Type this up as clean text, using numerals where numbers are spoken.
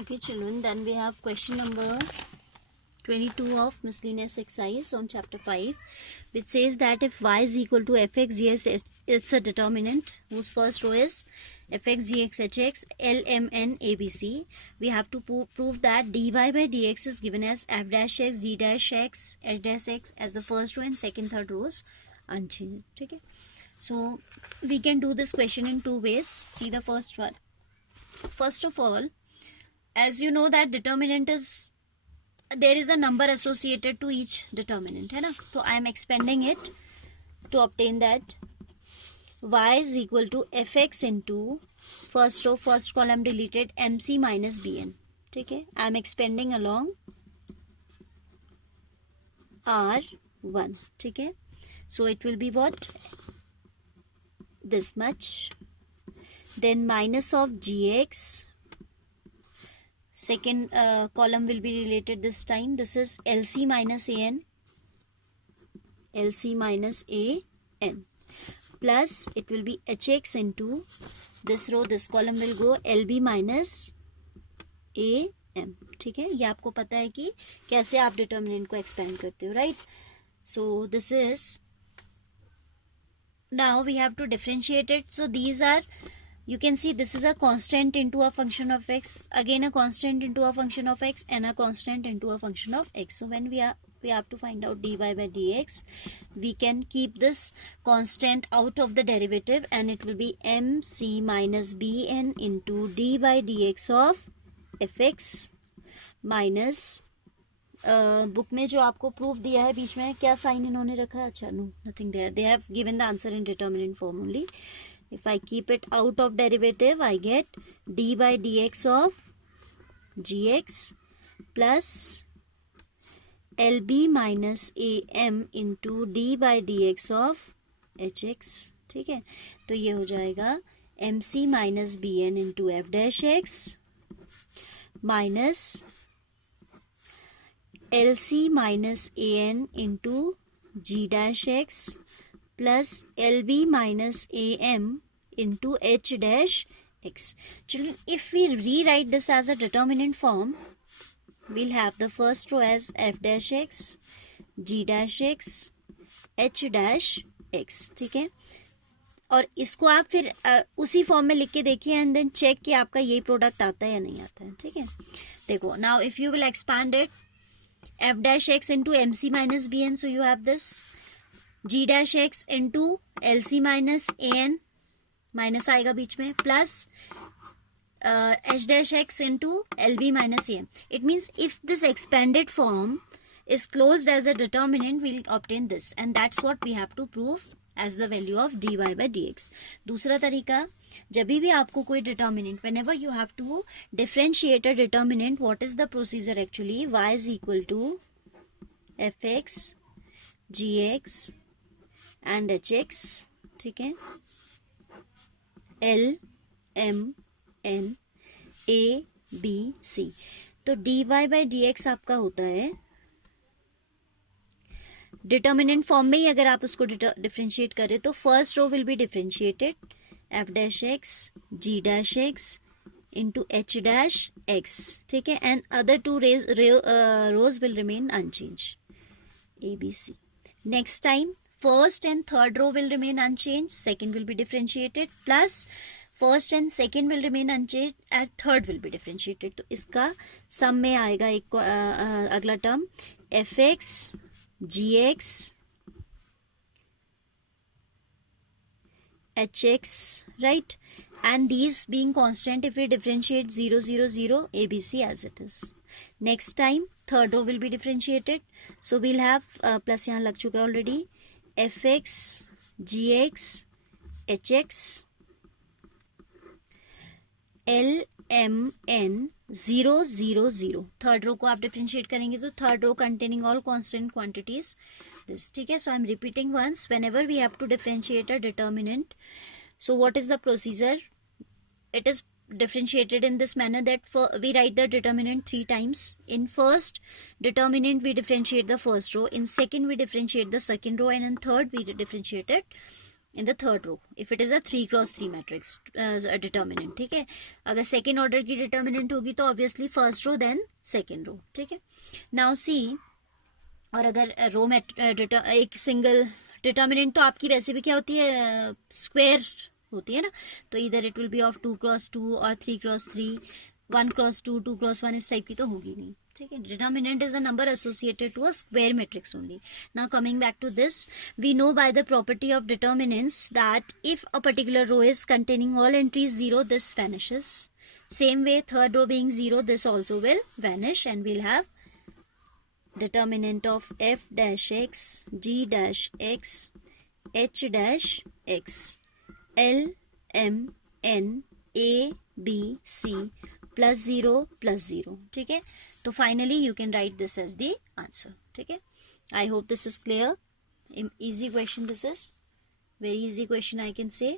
Okay, children, then we have question number 22 of miscellaneous exercise on chapter 5, which says that if y is equal to fx gx, it's a determinant whose first row is fx gx hx lmn abc. We have to prove that dy by dx is given as f dash x d dash x h dash x as the first row and second third rows unchanged. Okay, so we can do this question in two ways. See the first one. First of all, as you know that determinant is, there is a number associated to each determinant, है ना? So I am expanding it to obtain that y is equal to fx into first row, first column deleted, mc minus bn. ठीक है, I am expanding along r1. ठीक है, so it will be what? This much. Then minus of gx. Second column will be related this time. This is LC minus AN. LC minus AN. Plus it will be HX into this row, this column will go LB minus AM. ठीक है, ये आपको पता है कि कैसे आप determinant को एक्सपेंड करते हो, right? So this is, now we have to differentiate it. So these are, you can see this is a constant into a function of x, again a constant into a function of x, and a constant into a function of x. So when we have to find out dy by dx, we can keep this constant out of the derivative and it will be mc minus bn into d by dx of fx minus book में जो आपको proof दिया है बीच में, क्या sign इन्होंने रखा है? अच्छा, no, nothing there, they have given the answer in determinant form only. If I keep it out of derivative, I get d by dx of gx plus lb minus am into d by dx of hx. ठीक है, तो ये हो जाएगा mc minus bn into f dash x minus lc minus an into g dash x plus lb minus am into h dash x. Children, if we rewrite this as a determinant form, we'll have the first row as f dash x, g dash x, h dash x. ठीक है, और इसको आप फिर उसी form में लिख के देखिए एंड देन चेक कि आपका यही प्रोडक्ट आता है या नहीं आता है. ठीक है, देखो, now if you will expand it, f dash x into mc minus bn, so you have this g dash x into lc minus an, minus आएगा बीच में, plus h dash x into lb minus am. It means if this expanded form is closed as a determinant, we'll obtain this, and that's what we have to prove as the value of dy by dx. दूसरा तरीका, जब भी आपको कोई determinant, whenever you have to differentiate a determinant, what is the procedure actually? Y is equal to fx gx and hx. ठीक है, L M N A B C. तो dy by dx आपका होता है डिटर्मिनेंट फॉर्म में ही. अगर आप उसको डिफरेंशिएट करें तो first row will be differentiated f dash x g dash x into h dash x. ठीक है, and other two rows will remain unchange, A B C. Next time first and third row will remain unchanged, second will be differentiated, plus first and second will remain unchanged and third will be differentiated. तो इसका सम में आएगा एक अगला term fx gx hx, right? And these being constant, if we differentiate 0 0 0 abc as it is. Next time third row will be differentiated, so we'll have plus यहाँ लग चुका है already, fx gx hx l m n 0 0 0. Third row को आप differentiate करेंगे तो third row containing all constant quantities this. ठीक है, so I am repeating once, whenever we have to differentiate a determinant, so what is the procedure? It is differentiated in this manner that we write the determinant 3 times. In first determinant we differentiate the first row, in second we differentiate the second row, and in third we differentiate it in the third row if it is a 3x3 matrix determinant, ठीक है. अगर second order की determinant होगी तो obviously first row then second row, ठीक है. Now see, और अगर रो में एक सिंगल डिटर्मिनेंट तो आपकी वैसे भी क्या होती है, स्क्वायर होती है ना, तो इधर it will be of 2x2 और 3x3, 1x2, 2x1 इस टाइप की तो होगी नहीं, ठीक है. Determinant is a number associated to a square matrix only. Now coming back to this, we know by the property of determinants that if a particular row is containing all entries 0, this vanishes. Same way, third row being 0, this also will vanish, and we'll have determinant of f dash x, g dash x, h dash x, L, M, N, A, B, C plus 0 plus 0, ठीक है. तो finally you can write this as the answer, ठीक है. I hope this is clear. Easy question this is. Very easy question I can say.